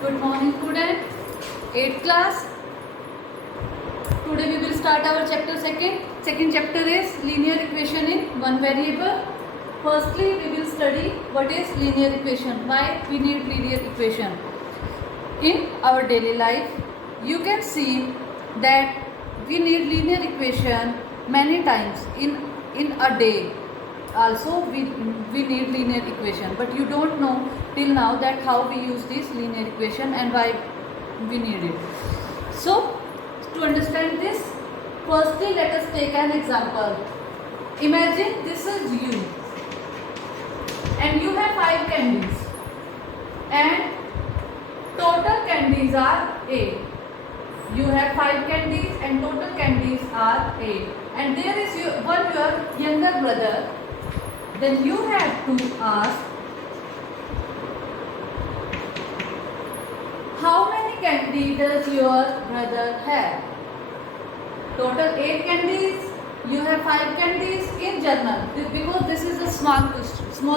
Good morning student. 8th class. Today we will start our chapter second. Second chapter is linear equation in one variable. Firstly we will study what is linear equation. Why we need linear equation. In our daily life you can see that we need linear equation many times in a day. Also we need linear equation, but you don't know till now that how we use this linear equation and why we need it. So to understand this, firstly let us take an example. Imagine this is you and you have 5 candies and total candies are 8. You have 5 candies and total candies are 8, and there is your younger brother. Then you have to ask how many candies does your brother have? Total 8 candies. You have 5 candies in general, because this is a small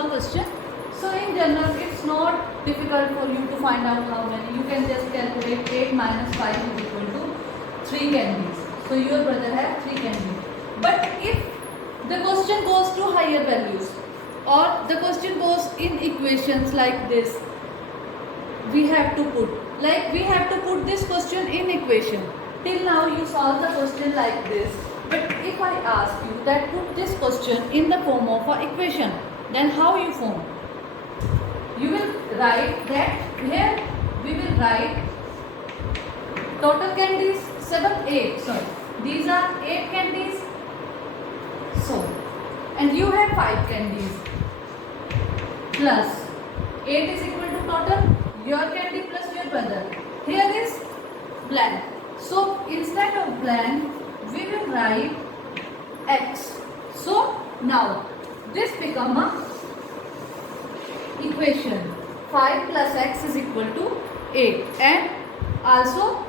question. So in general it's not difficult for you to find out how many. You can just calculate 8 minus 5 is equal to 3 candies. So your brother has 3 candies. But if the question goes to higher values or the question goes in equations like this, we have to put this question in equation. Till now you solve the question like this, but if I ask you that put this question in the form of an equation, then how you form? You will write that here we will write total candies 8. These are 8 candies. So, and you have 5 candies plus 8 is equal to total your candy plus your brother. Here is blank. So instead of blank we will write x. So now this become a equation. 5 plus x is equal to 8, and also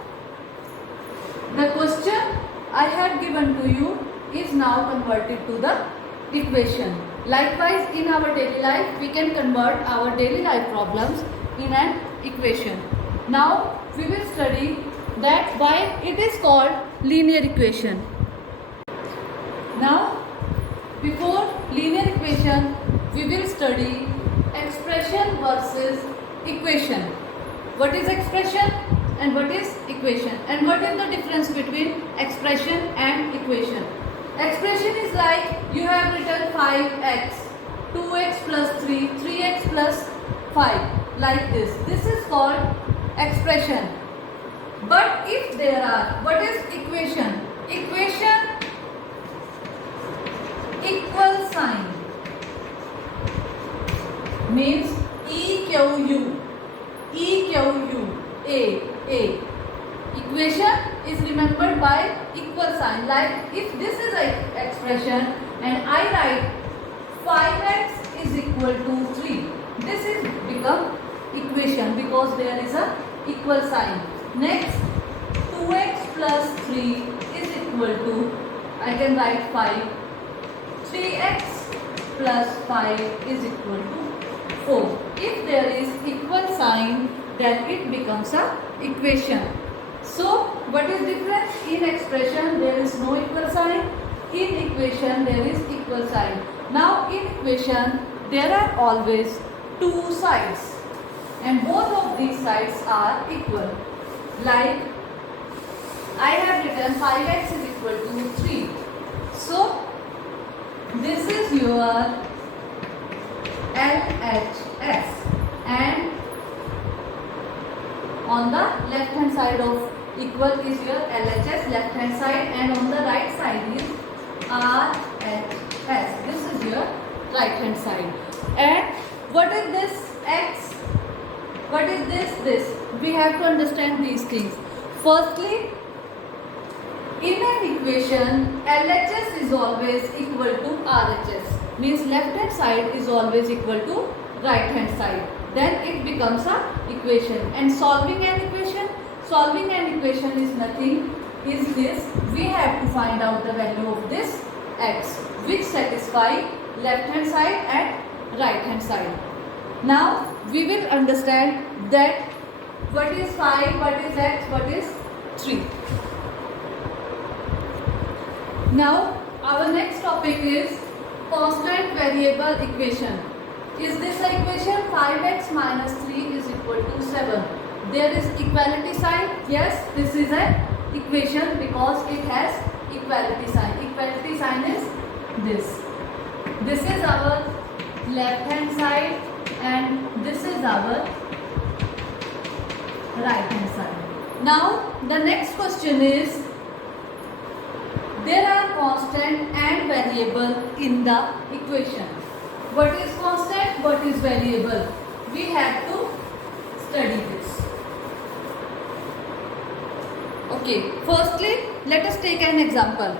the question I have given to you is now converted to the equation. Likewise in our daily life we can convert our daily life problems in an equation. Now we will study that why it is called linear equation. Now before linear equation we will study expression versus equation. What is expression and what is equation, and what is the difference between expression and equation? Expression is like you have written 5x, 2x plus 3, 3x plus 5, like this. This is called expression. But if there are, what is equation? Equation, equal sign, means EQU, A. Equation is remembered by equal sign. Like if this is an expression and I write 5x is equal to 3, this is become equation because there is a equal sign. Next, 2x plus 3 is equal to, I can write 5. 3x plus 5 is equal to 4. If there is equal sign, then it becomes a equation. So what is difference? In expression there is no equal sign, in equation there is equal sign. Now in equation there are always two sides and both of these sides are equal. Like I have written 5x is equal to 3. So this is your LHS, and on the left hand side of equal is your LHS, left hand side, and on the right side is RHS. This is your right hand side. And what is this x? What is this? We have to understand these things. Firstly, in an equation, LHS is always equal to RHS. Means left hand side is always equal to right hand side. Then it becomes a equation. And solving an equation is nothing, is this. We have to find out the value of this x, which satisfy left hand side and right hand side. Now we will understand that what is 5, what is x, what is 3. Now our next topic is constant variable equation. Is this equation 5x minus 3 is equal to 7? There is equality sign. Yes, this is an equation because it has equality sign. Equality sign is this. This is our left hand side and this is our right hand side. Now the next question is, there are constant and variable in the equation. What is constant? What is variable? We have to study this. Okay, firstly, let us take an example.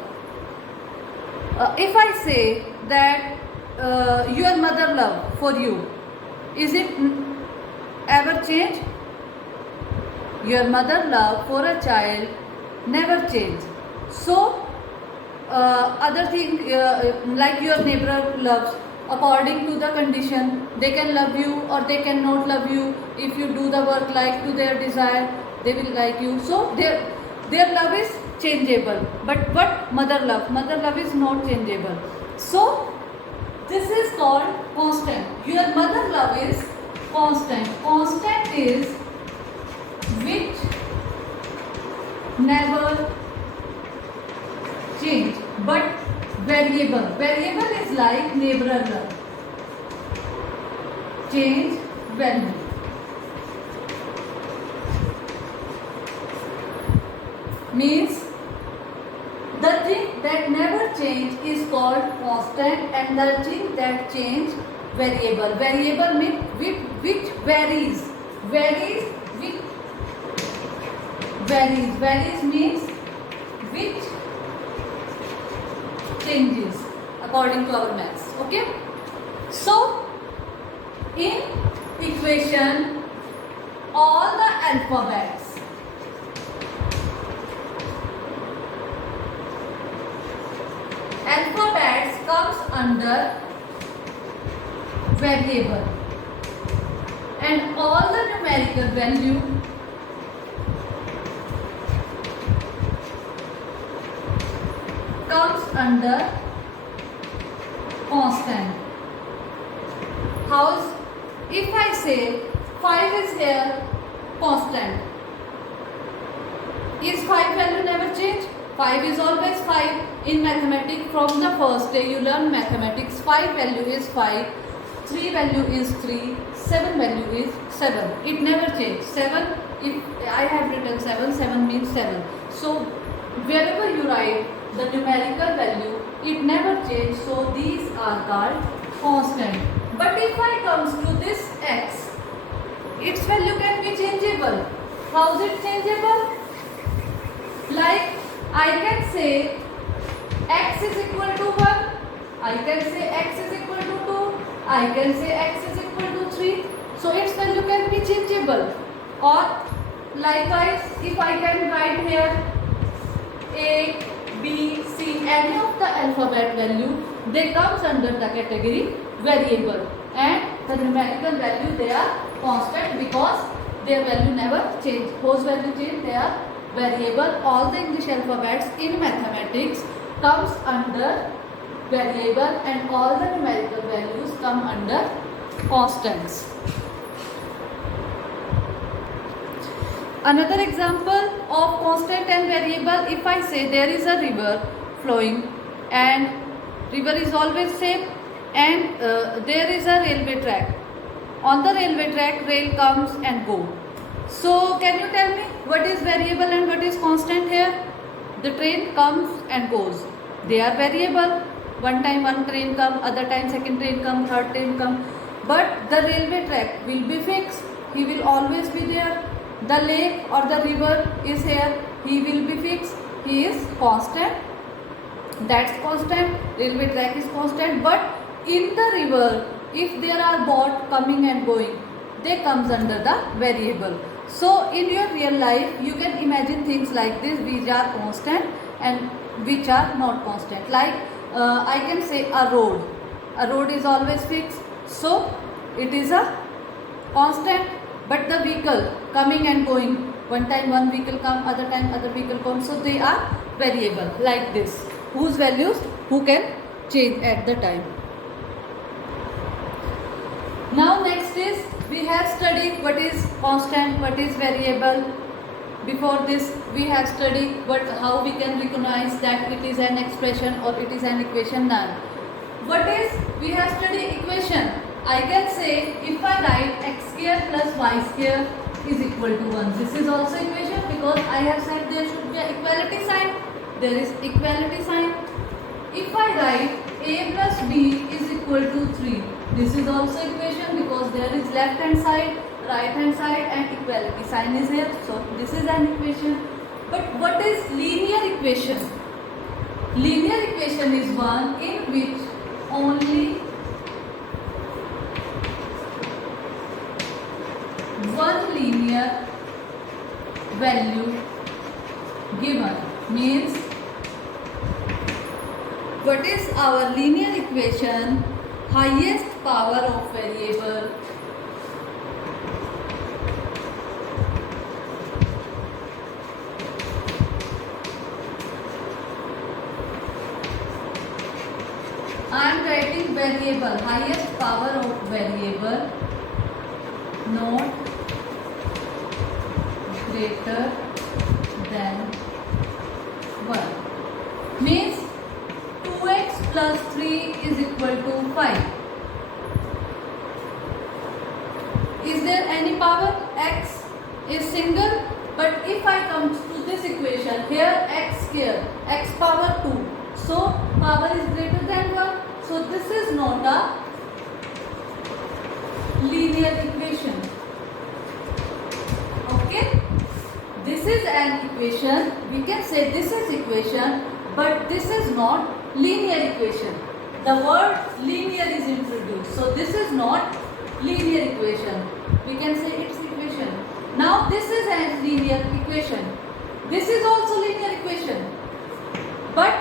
If I say that your mother love for you, is it ever change? Your mother love for a child never change. So, other thing like your neighbor loves, according to the condition, they can love you or they cannot love you. If you do the work like to their desire, they will like you. So their love is changeable. But what mother love? Mother love is not changeable. So this is called constant. Your mother love is constant. Constant is which never change. But variable is like neighbor love, change value. Means the thing that never change is called constant and the thing that change variable. Variable means which varies. Varies means which changes according to our maths. Okay, so in equation all the alphabets comes under variable and all the numerical value comes under constant. How's if I say 5 is here constant, is 5 value never change? 5 is always 5. In mathematics, from the first day you learn mathematics, 5 value is 5, 3 value is 3, 7 value is 7. It never changes. 7, if I have written 7, 7 means 7. So wherever you write the numerical value, it never changes. So these are called constant. But if I comes to this x, its value can be changeable. How is it changeable? Like I can say x is equal to 1, I can say x is equal to 2, I can say x is equal to 3. So its value can be changeable. Or likewise, if I can write here A, B, C, any of the alphabet value, they comes under the category variable, and the numerical value they are constant because their value never change. Whose value change? They are variable. All the English alphabets in mathematics comes under variable and all the numerical values come under constants. Another example of constant and variable, if I say there is a river flowing and river is always same and there is a railway track. On the railway track rail comes and go. So can you tell me what is variable and what is constant here? The train comes and goes. They are variable. One time one train come, other time second train come, third train come. But the railway track will be fixed. He will always be there. The lake or the river is here. He will be fixed. He is constant. That's constant. Railway track is constant. But in the river, if there are boat coming and going, they comes under the variable. So in your real life, you can imagine things like this, which are constant and which are not constant. Like I can say a road. A road is always fixed. So it is a constant. but the vehicle coming and going, one time one vehicle come, other time other vehicle come, so they are variable like this, whose values who can change at the time. Now next is, we have studied what is constant, what is variable. Before this we have studied how we can recognize that it is an expression or it is an equation. None. What is, we have studied equation. I can say if I write x square plus y square is equal to 1. This is also equation because I have said there should be an equality sign. There is equality sign. If I write a plus b is equal to 3. This is also equation because there is left hand side, right hand side and equality sign is here. So this is an equation. But what is linear equation? Linear equation is one in which only one linear value given. Means, what is our linear equation? Highest power of variable I am writing variable, highest power of variable not greater than 1. Means 2x plus 3 is equal to 5. Is there any power? X is single, but if I come to this equation, here x square, x power 2. So power is greater than 1. So this is not a linear equation. Okay? This is an equation. We can say this is equation, but this is not linear equation. The word linear is introduced. So this is not linear equation. We can say it's equation. Now this is a linear equation. This is also linear equation. But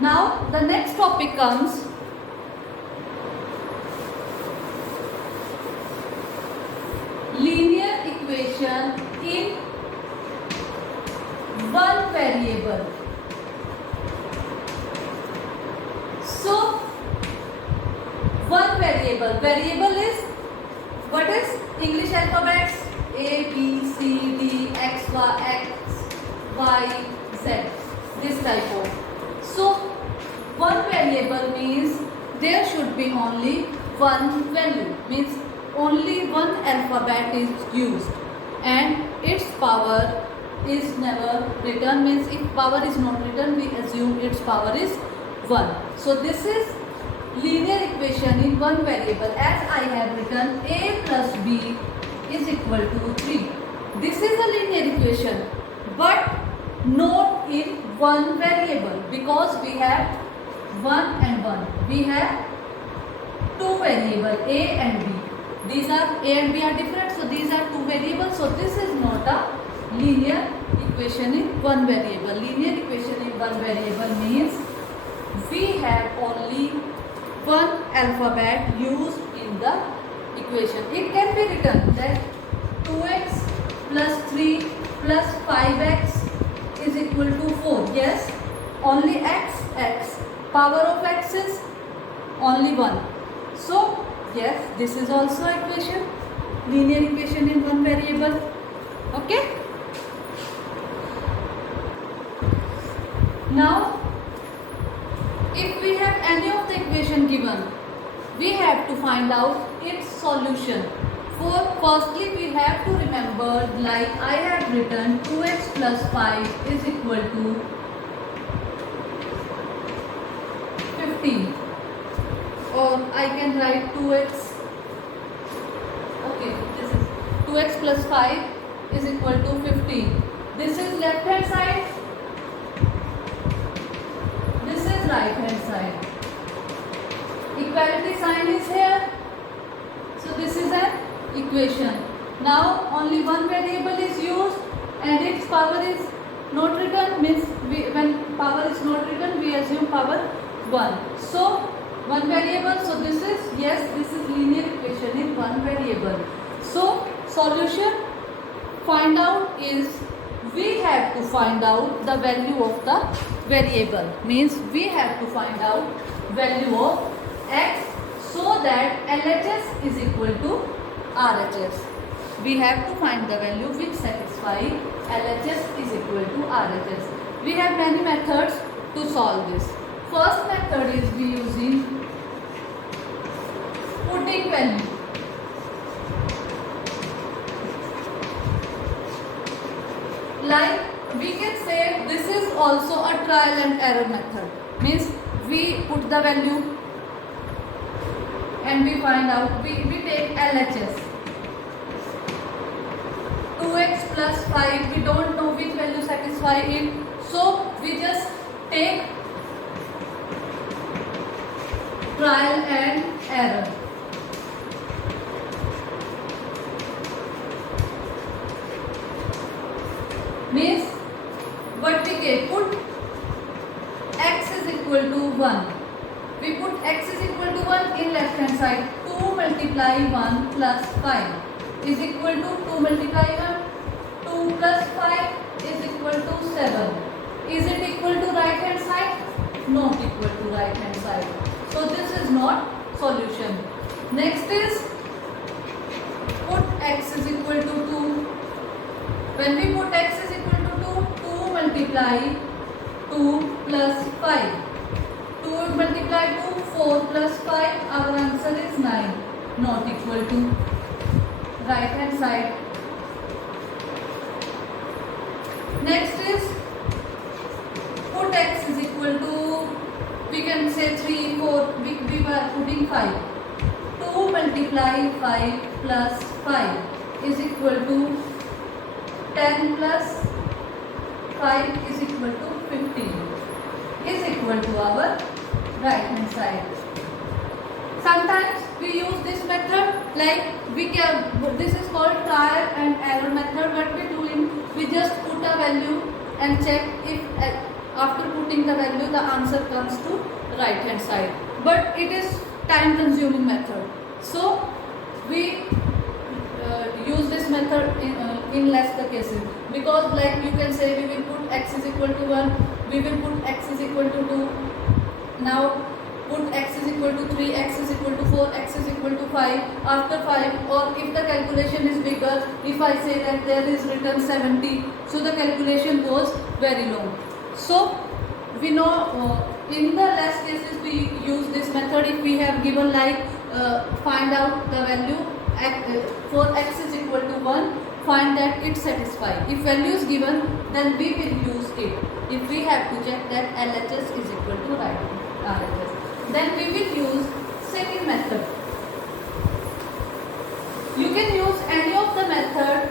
now the next topic comes. Linear equation in one variable. So one variable. Variable is, what is English alphabets? A, B, C, D, X, Y, Z. This type of. So one variable means there should be only one value. Means only one alphabet is used and its power is never written. Means if power is not written, we assume its power is 1. So this is linear equation in one variable, as I have written a plus b is equal to 3. This is a linear equation, but not in one variable, because we have 1 and 1. We have two variables a and b. These are a and b are different, so these are two variables. So this is not a linear equation in one variable. Linear equation in one variable means we have only one alphabet used in the equation. It can be written that 2x plus 3 plus 5x is equal to 4. Yes, only x. Power of x is only 1. So yes, this is also equation, linear equation in one variable. Okay. Now if we have any of the equation given, we have to find out its solution. For firstly we have to remember, like I have written 2x plus 5 is equal to 15, or I can write 2x. Okay, this is 2x plus 5 is equal to 15. This is left hand side. This is right hand side. Equality sign is here. So this is an equation. Now only one variable is used and its power is not written. Means when power is not written, we assume power 1. So one variable. So this is, yes, this is linear equation in one variable. So solution find out is we have to find out the value of the variable, means we have to find out value of x so that LHS is equal to RHS. We have to find the value which satisfy LHS is equal to RHS. We have many methods to solve this. First method is we using putting value. Like we can say this is also a trial and error method, means we put the value and we find out, we take LHS. 2x plus 5, we don't know which value satisfy it, so we just take trial and error. Means what we get, put x is equal to 1. We put x is equal to 1 in left hand side. 2 multiply 1 plus 5 is equal to 2 multiply 1. 2 plus 5 is equal to 7. Is it equal to right hand side? Not equal to right hand side. So this is not solution. Next is put x is equal to 2. When we put x is equal to 2, 2 multiply 2 plus 5. 2 multiply 2, 4 plus 5, our answer is 9. Not equal to right hand side. Next is put x is equal to, we can say 3, 4, we were putting 5. 2 multiply 5 plus 5 is equal to 10 plus 5 is equal to 15, is equal to our right hand side. Sometimes we use this method, like we can, this is called trial and error method. What we doing, we just put a value and check if after putting the value the answer comes to right hand side. But it is time consuming method, so we use this method in less the cases, because like you can say we will put x is equal to 1, we will put x is equal to 2, now put x is equal to 3, x is equal to 4, x is equal to 5, after 5, or if the calculation is bigger, if I say that there is written 70, so the calculation goes very long. So we know in the less cases we use this method. If we have given like find out the value for x is equal to 1, find that it satisfies. If value is given, then we will use it. If we have to check that LHS is equal to right RHS, then we will use second method. You can use any of the method,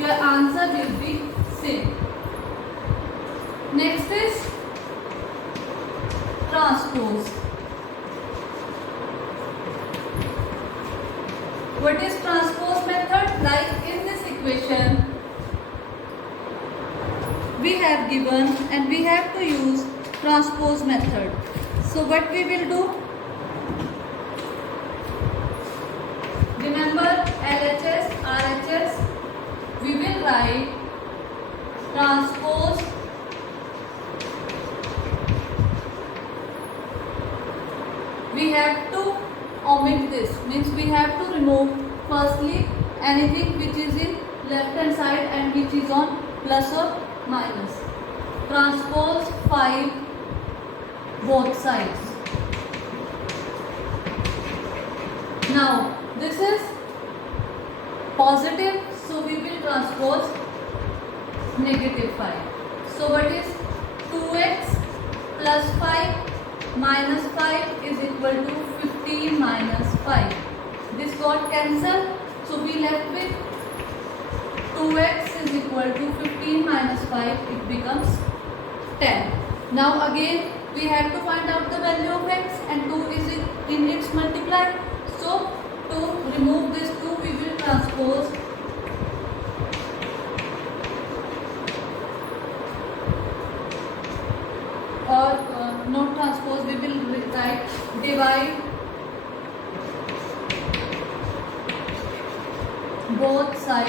your answer will be same. Next is transpose. What is transpose method? Like in this equation we have given and we have to use transpose method. So what we will do, remember LHS, RHS, we will write transpose we have to omit this, means we have to remove firstly anything which is in left hand side and which is on plus or minus. Transpose 5 both sides. Now this is positive, so we will transpose negative 5. So what is 2x plus 5 minus 5 is equal to 15 minus 5. This got cancelled, so we left with 2x is equal to 15 minus 5, it becomes 10. Now again we have to find out the value of x, and 2 is in its multiply. So to remove this 2 we will transpose or not transpose, we will write divide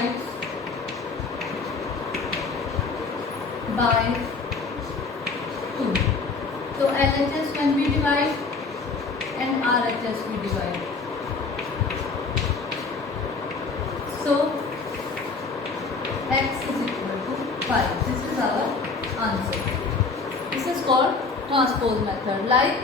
5 by 2. So LHS when we divide and RHS we divide. So x is equal to 5. This is our answer. This is called transpose method. Like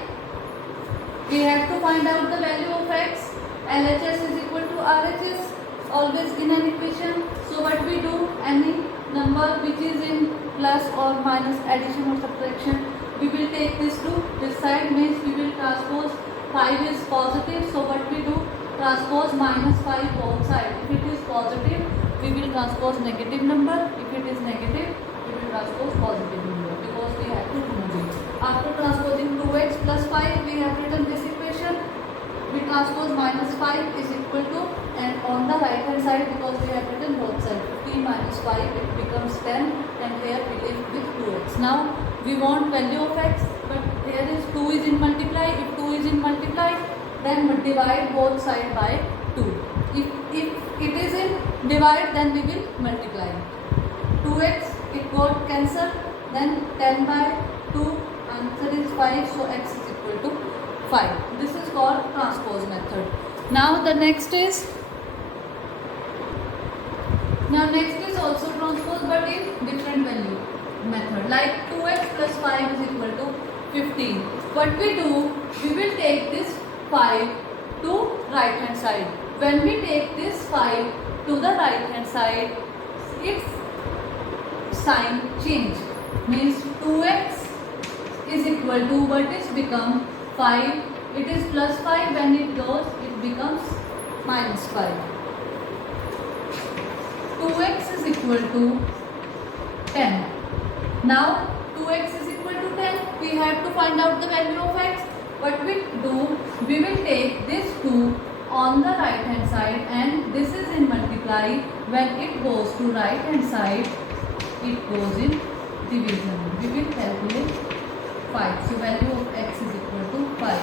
we have to find out the value of x. LHS is equal to RHS always in an equation. So what we do, any number which is in plus or minus addition or subtraction, we will take this to this side, means we will transpose 5 is positive. So what we do, transpose minus 5 both sides. If it is positive, we will transpose negative number. If it is negative, we will transpose positive number, because we have to remove it. After transposing 2x plus 5, we have written this equation. We transpose minus 5 is equal to, and on the right hand side, because we have written both sides, 15 minus 5, it becomes 10, and here we live with 2x. Now we want value of x, but here is 2 is in multiply. If 2 is in multiply, then divide both sides by 2. If it is in divide, then we will multiply. 2x, it got cancelled, then 10 by 2, answer is 5, so x is equal to 5. This is called transpose method. Now the next is also transpose, but in different value method. Like 2x plus 5 is equal to 15. What we do, we will take this 5 to right hand side. When we take this 5 to the right hand side, its sign change, means 2x is equal to, what is become 5. It is plus 5, when it goes, it becomes minus 5. 2x is equal to 10. Now 2x is equal to 10. We have to find out the value of x. What we do, we will take this 2 on the right hand side, and this is in multiply. When it goes to right hand side, it goes in division. We will calculate 5. So value of x is equal to 5.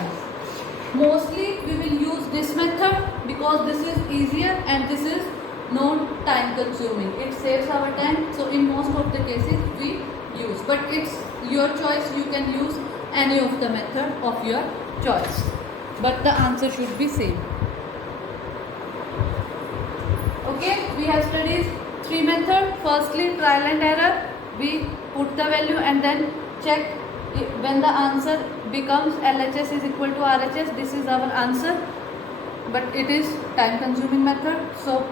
Mostly we will use this method because this is easier and this is not time consuming. It saves our time. So in most of the cases we use, but it's your choice. You can use any of the method of your choice, but the answer should be same. Okay, we have studied 3 methods. Firstly, trial and error. We put the value and then check when the answer becomes LHS is equal to RHS. This is our answer, but it is time consuming method, so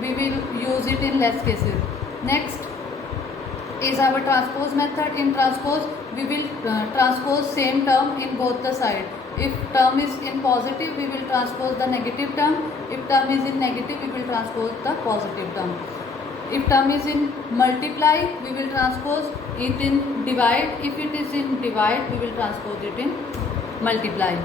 we will use it in less cases. Next is our transpose method. In transpose, we will transpose same term in both the side. If term is in positive, we will transpose the negative term. If term is in negative, we will transpose the positive term. If term is in multiply, we will transpose it in divide. If it is in divide, we will transpose it in multiply.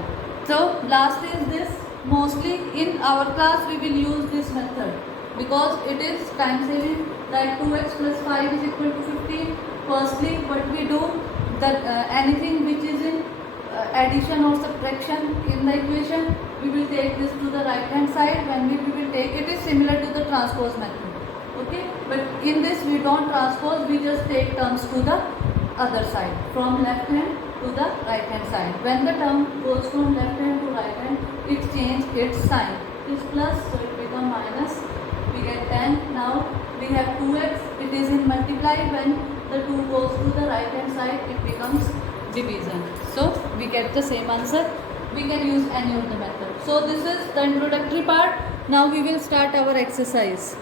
So last is this. Mostly in our class we will use this method because it is time saving. That 2x plus 5 is equal to 15. Firstly, what we do, that anything which is in addition or subtraction in the equation, we will take this to the right hand side. When we will take it, is similar to the transpose method. Okay, but in this we don't transpose, we just take terms to the other side, from left hand to the right hand side. When the term goes from left hand to right hand, it changes its sign. It is plus, so it becomes minus. We get 10. Now we have 2x, it is in multiply. When the 2 goes to the right hand side, it becomes division. So we get the same answer. We can use any of the method. So this is the introductory part. Now we will start our exercise.